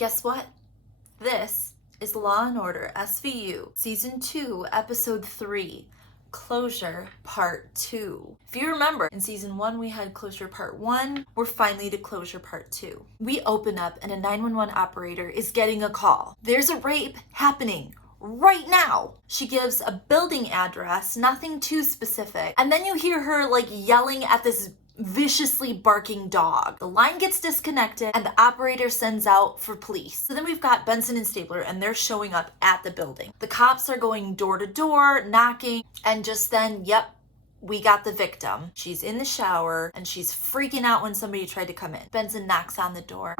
Guess what? This is Law and Order SVU, Season 2, Episode 3, Closure Part 2. If you remember, in Season 1 we had Closure Part 1, we're finally to Closure Part 2. We open up and a 911 operator is getting a call. There's a rape happening right now. She gives a building address, nothing too specific, and then you hear her like yelling at this viciously barking dog. The line gets disconnected and the operator sends out for police. So then we've got Benson and Stabler and they're showing up at the building. The cops are going door to door, knocking, and just then, yep, we got the victim. She's in the shower and she's freaking out when somebody tried to come in. Benson knocks on the door.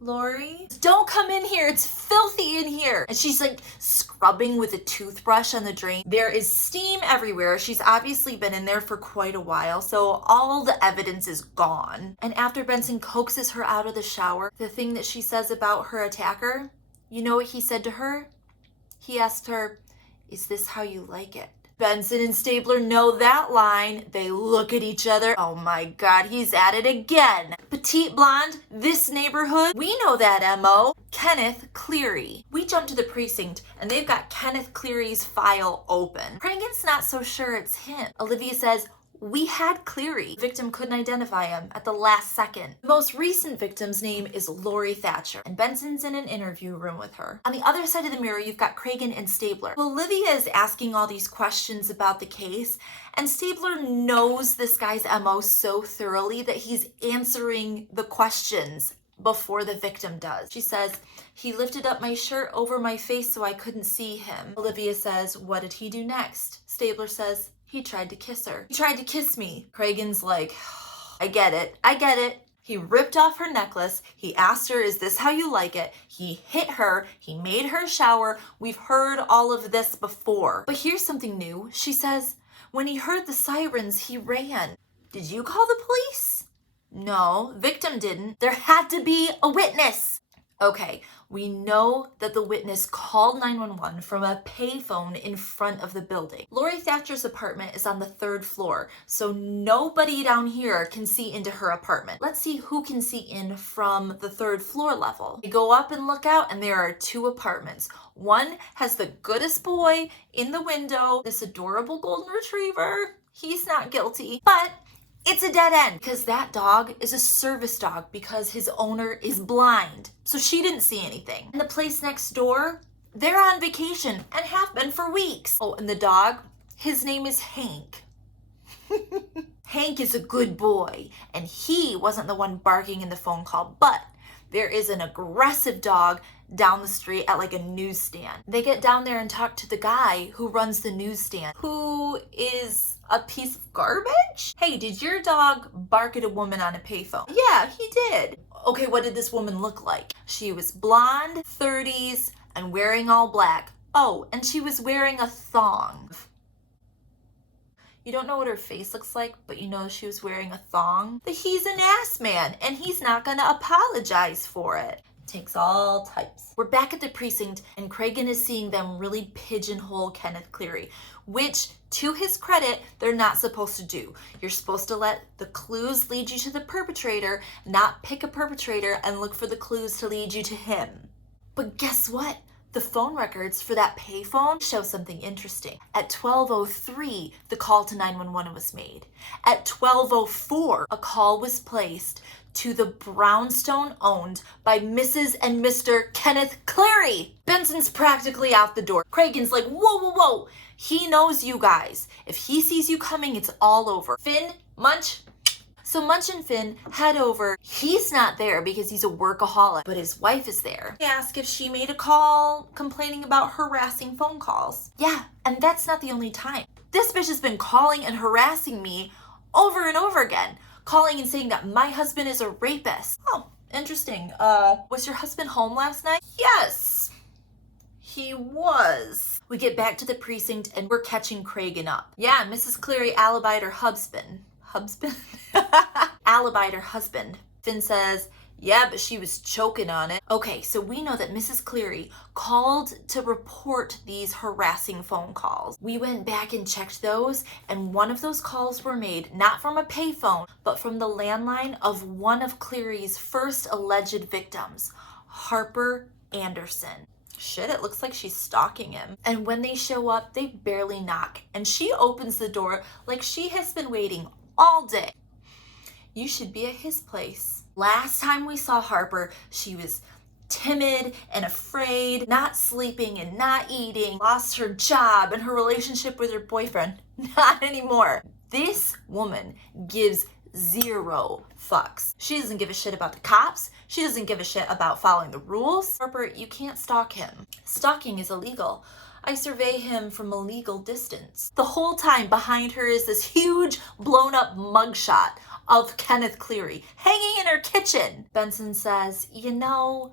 Lori, don't come in here. It's filthy in here. And she's like scrubbing with a toothbrush on the drain. There is steam everywhere. She's obviously been in there for quite a while, so all the evidence is gone. And after Benson coaxes her out of the shower, the thing that she says about her attacker, you know what he said to her? He asked her, "Is this how you like it?" Benson and Stabler know that line. They look at each other. Oh my God, he's at it again. Petite blonde, this neighborhood, we know that MO. Kenneth Cleary. We jump to the precinct and they've got Kenneth Cleary's file open. Cragen's not so sure it's him. Olivia says, "We had Cleary." The victim couldn't identify him at the last second. The most recent victim's name is Lori Thatcher, and Benson's in an interview room with her. On the other side of the mirror, you've got Cragen and Stabler. Olivia is asking all these questions about the case, and Stabler knows this guy's MO so thoroughly that he's answering the questions before the victim does. She says, "He lifted up my shirt over my face so I couldn't see him." Olivia says, "What did he do next?" Stabler says, "He tried to kiss her." "He tried to kiss me." Cragen's like, I get it. He ripped off her necklace. He asked her, "Is this how you like it?" He hit her. He made her shower. We've heard all of this before. But here's something new. She says, when he heard the sirens, he ran. Did you call the police? No, victim didn't. There had to be a witness. Okay, we know that the witness called 911 from a payphone in front of the building. Lori Thatcher's apartment is on the 3rd floor, so nobody down here can see into her apartment. Let's see who can see in from the 3rd floor level. We go up and look out, and there are 2 apartments. One has the goodest boy in the window, this adorable golden retriever. He's not guilty, but it's a dead end because that dog is a service dog because his owner is blind. So she didn't see anything. And the place next door, they're on vacation and have been for weeks. Oh, and the dog, his name is Hank. Hank is a good boy and he wasn't the one barking in the phone call, but there is an aggressive dog down the street at like a newsstand. They get down there and talk to the guy who runs the newsstand, who is a piece of garbage? "Hey, did your dog bark at a woman on a payphone?" "Yeah, he did." "Okay, what did this woman look like?" "She was blonde, 30s, and wearing all black. Oh, and she was wearing a thong." You don't know what her face looks like, but you know she was wearing a thong. He's an ass man, and he's not gonna apologize for it. Takes all types. We're back at the precinct and Cragen is seeing them really pigeonhole Kenneth Cleary, which to his credit, they're not supposed to do. You're supposed to let the clues lead you to the perpetrator, not pick a perpetrator and look for the clues to lead you to him. But guess what? The phone records for that payphone show something interesting. At 12:03, the call to 911 was made. At 12:04, a call was placed to the brownstone owned by Mrs. and Mr. Kenneth Cleary. Benson's practically out the door. Cragen's like, whoa. He knows you guys. If he sees you coming, it's all over. Finn, Munch. So Munch and Finn head over. He's not there because he's a workaholic, but his wife is there. They ask if she made a call complaining about harassing phone calls. Yeah, and that's not the only time. This bitch has been calling and harassing me over and over again. Calling and saying that my husband is a rapist. Oh, interesting. Was your husband home last night? Yes, he was. We get back to the precinct and we're catching Cragen up. Yeah, Mrs. Cleary alibied her husband. Alibied her husband. Finn says, yeah, but she was choking on it. Okay, so we know that Mrs. Cleary called to report these harassing phone calls. We went back and checked those, and one of those calls were made not from a payphone, but from the landline of one of Cleary's first alleged victims, Harper Anderson. Shit, it looks like she's stalking him. And when they show up, they barely knock. And she opens the door like she has been waiting all day. You should be at his place. Last time we saw Harper, she was timid and afraid, not sleeping and not eating, lost her job and her relationship with her boyfriend. Not anymore. This woman gives zero fucks. She doesn't give a shit about the cops. She doesn't give a shit about following the rules. Harper, you can't stalk him. Stalking is illegal. I survey him from a legal distance. The whole time behind her is this huge blown up mugshot of Kenneth Cleary hanging in her kitchen. Benson says, you know,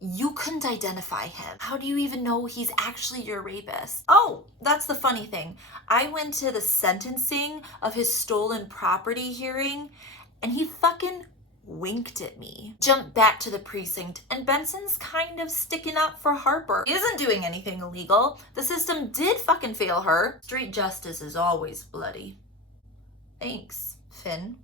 you couldn't identify him. How do you even know he's actually your rapist? Oh, that's the funny thing. I went to the sentencing of his stolen property hearing and he fucking winked at me. Jump back to the precinct and Benson's kind of sticking up for Harper. He isn't doing anything illegal. The system did fucking fail her. Street justice is always bloody. Thanks, Finn.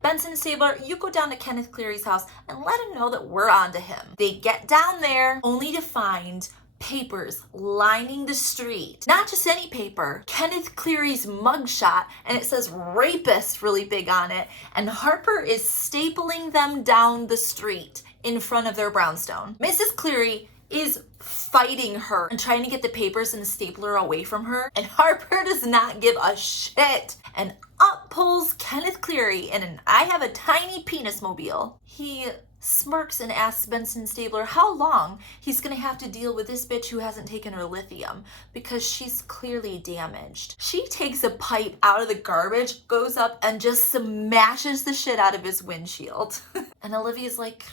Benson and Stabler, you go down to Kenneth Cleary's house and let him know that we're onto him. They get down there only to find papers lining the street. Not just any paper, Kenneth Cleary's mugshot, and it says rapist really big on it, and Harper is stapling them down the street in front of their brownstone. Mrs. Cleary is fighting her and trying to get the papers and the stapler away from her, and Harper does not give a shit. And up pulls Kenneth Cleary in an I have a tiny penis mobile. He smirks and asks Benson Stabler how long he's gonna have to deal with this bitch who hasn't taken her lithium because she's clearly damaged. She takes a pipe out of the garbage, goes up and just smashes the shit out of his windshield. And Olivia's like,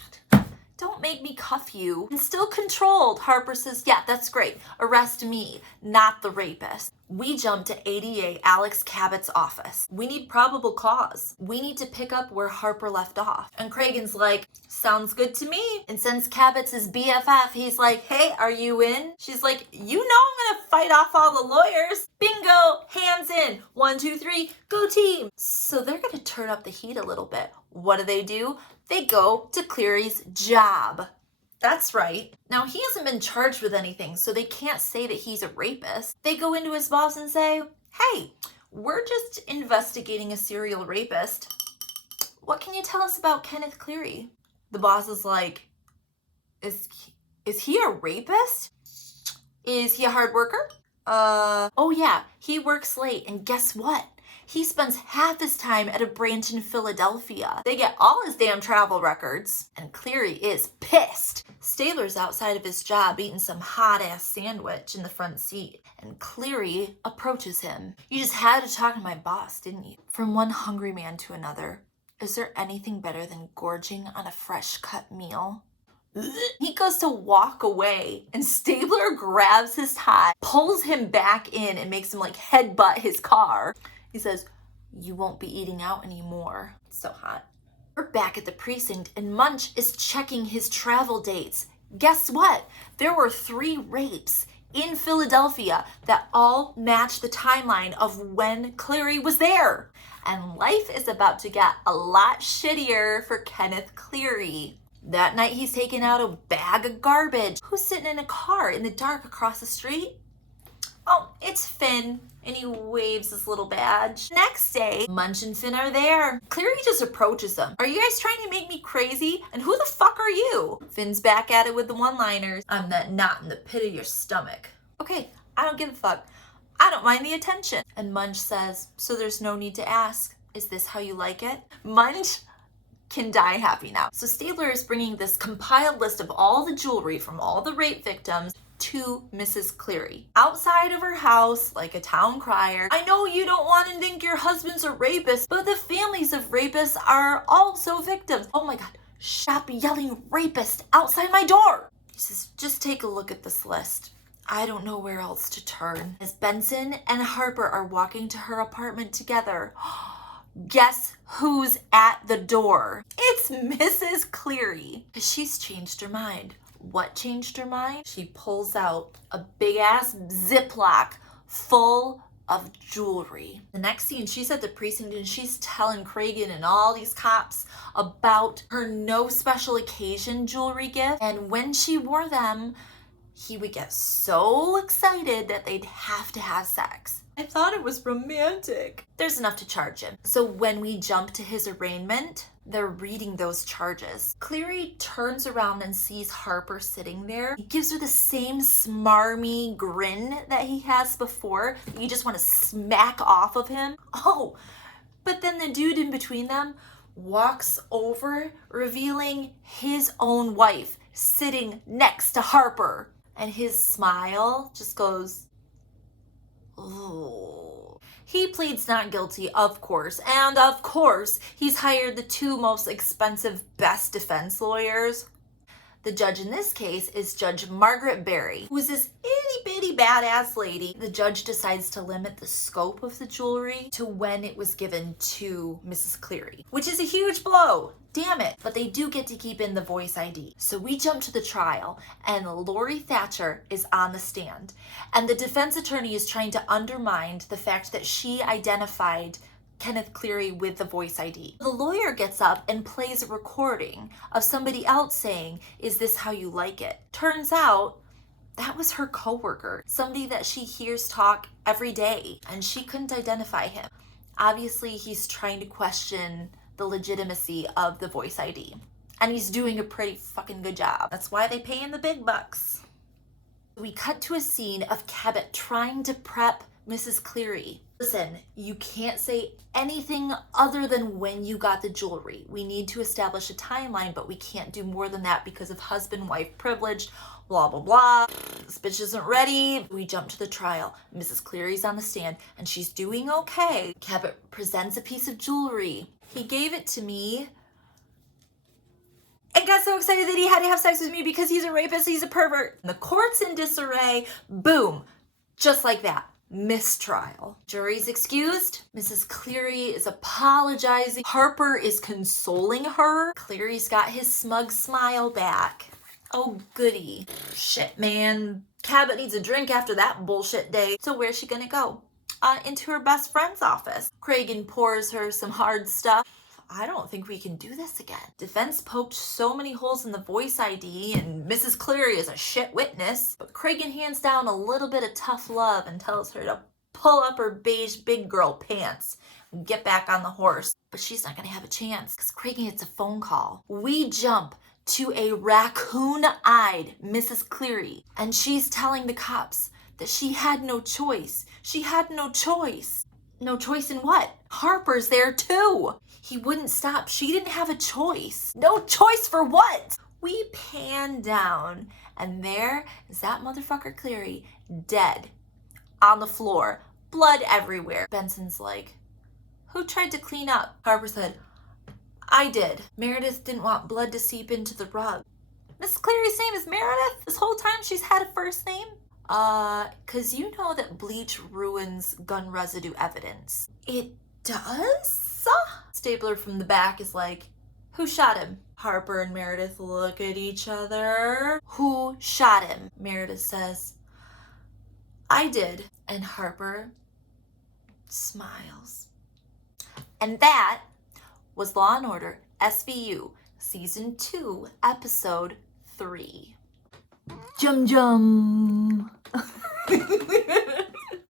don't make me cuff you. And still controlled. Harper says, yeah, that's great. Arrest me, not the rapist. We jump to ADA Alex Cabot's office. We need probable cause. We need to pick up where Harper left off. And Cragen's like, sounds good to me. And since Cabot's his BFF, he's like, hey, are you in? She's like, you know I'm gonna fight off all the lawyers. Bingo, hands in. 1, 2, 3, go team. So they're gonna turn up the heat a little bit. What do? They go to Cleary's job. That's right. Now, he hasn't been charged with anything, so they can't say that he's a rapist. They go into his boss and say, hey, we're just investigating a serial rapist. What can you tell us about Kenneth Cleary? The boss is like, is he a rapist? Is he a hard worker? Oh yeah, he works late, and guess what? He spends half his time at a branch in Philadelphia. They get all his damn travel records, and Cleary is pissed. Stabler's outside of his job eating some hot-ass sandwich in the front seat, and Cleary approaches him. You just had to talk to my boss, didn't you? From one hungry man to another, is there anything better than gorging on a fresh-cut meal? He goes to walk away and Stabler grabs his tie, pulls him back in and makes him like headbutt his car. He says, you won't be eating out anymore. It's so hot. We're back at the precinct and Munch is checking his travel dates. Guess what? There were 3 rapes in Philadelphia that all match the timeline of when Cleary was there. And life is about to get a lot shittier for Kenneth Cleary. That night he's taking out a bag of garbage. Who's sitting in a car in the dark across the street? Oh, it's Finn. And he waves his little badge. Next day, Munch and Finn are there. Cleary just approaches them. Are you guys trying to make me crazy? And who the fuck are you? Finn's back at it with the one-liners. I'm that knot in the pit of your stomach. Okay, I don't give a fuck. I don't mind the attention. And Munch says, so there's no need to ask. Is this how you like it? Munch can die happy now. So Stabler is bringing this compiled list of all the jewelry from all the rape victims to Mrs. Cleary. Outside of her house, like a town crier, I know you don't want to think your husband's a rapist, but the families of rapists are also victims. Oh my God, stop yelling rapist outside my door. He says, just take a look at this list. I don't know where else to turn. As Benson and Harper are walking to her apartment together, guess who's at the door? It's Mrs. Cleary. She's changed her mind. What changed her mind? She pulls out a big ass Ziploc full of jewelry. The next scene, she's at the precinct and she's telling Cragen and all these cops about her no special occasion jewelry gift. And when she wore them, he would get so excited that they'd have to have sex. I thought it was romantic. There's enough to charge him. So when we jump to his arraignment, they're reading those charges. Cleary turns around and sees Harper sitting there. He gives her the same smarmy grin that he has before. You just want to smack off of him. Oh, but then the dude in between them walks over, revealing his own wife sitting next to Harper. And his smile just goes, ooh. He pleads not guilty, of course, and of course, he's hired the two most expensive best defense lawyers. The judge in this case is Judge Margaret Berry, who is this itty-bitty badass lady. The judge decides to limit the scope of the jewelry to when it was given to Mrs. Cleary, which is a huge blow. Damn it. But they do get to keep in the voice ID. So we jump to the trial, and Lori Thatcher is on the stand. And the defense attorney is trying to undermine the fact that she identified Kenneth Cleary with the voice ID. The lawyer gets up and plays a recording of somebody else saying, "Is this how you like it?" Turns out that was her coworker, somebody that she hears talk every day, and she couldn't identify him. Obviously, he's trying to question the legitimacy of the voice ID, and he's doing a pretty fucking good job. That's why they pay him the big bucks. We cut to a scene of Cabot trying to prep Mrs. Cleary. Listen, you can't say anything other than when you got the jewelry. We need to establish a timeline, but we can't do more than that because of husband-wife privilege, blah, blah, blah. This bitch isn't ready. We jump to the trial. Mrs. Cleary's on the stand, and she's doing okay. Cabot presents a piece of jewelry. He gave it to me and got so excited that he had to have sex with me because he's a rapist, he's a pervert. The court's in disarray. Boom. Just like that. Mistrial. Jury's excused. Mrs. Cleary is apologizing. Harper is consoling her. Cleary's got his smug smile back. Oh, goody. Shit, man. Cabot needs a drink after that bullshit day. So where's she gonna go? Into her best friend's office. Cragen pours her some hard stuff. I don't think we can do this again. Defense poked so many holes in the voice ID, and Mrs. Cleary is a shit witness. But Cragen hands down a little bit of tough love and tells her to pull up her beige big girl pants and get back on the horse. But she's not gonna have a chance because Cragen gets a phone call. We jump to a raccoon-eyed Mrs. Cleary, and she's telling the cops that she had no choice. She had no choice. No choice in what? Harper's there too. He wouldn't stop. She didn't have a choice. No choice for what? We pan down, and there is that motherfucker Cleary, dead, on the floor, blood everywhere. Benson's like, who tried to clean up? Harper said, I did. Meredith didn't want blood to seep into the rug. Miss Cleary's name is Meredith? This whole time she's had a first name? 'Cause you know that bleach ruins gun residue evidence. It does? Stapler from the back is like, who shot him? Harper and Meredith look at each other. Who shot him? Meredith says, I did. And Harper smiles. And that was Law & Order SVU Season 2, Episode 3. Jum jum.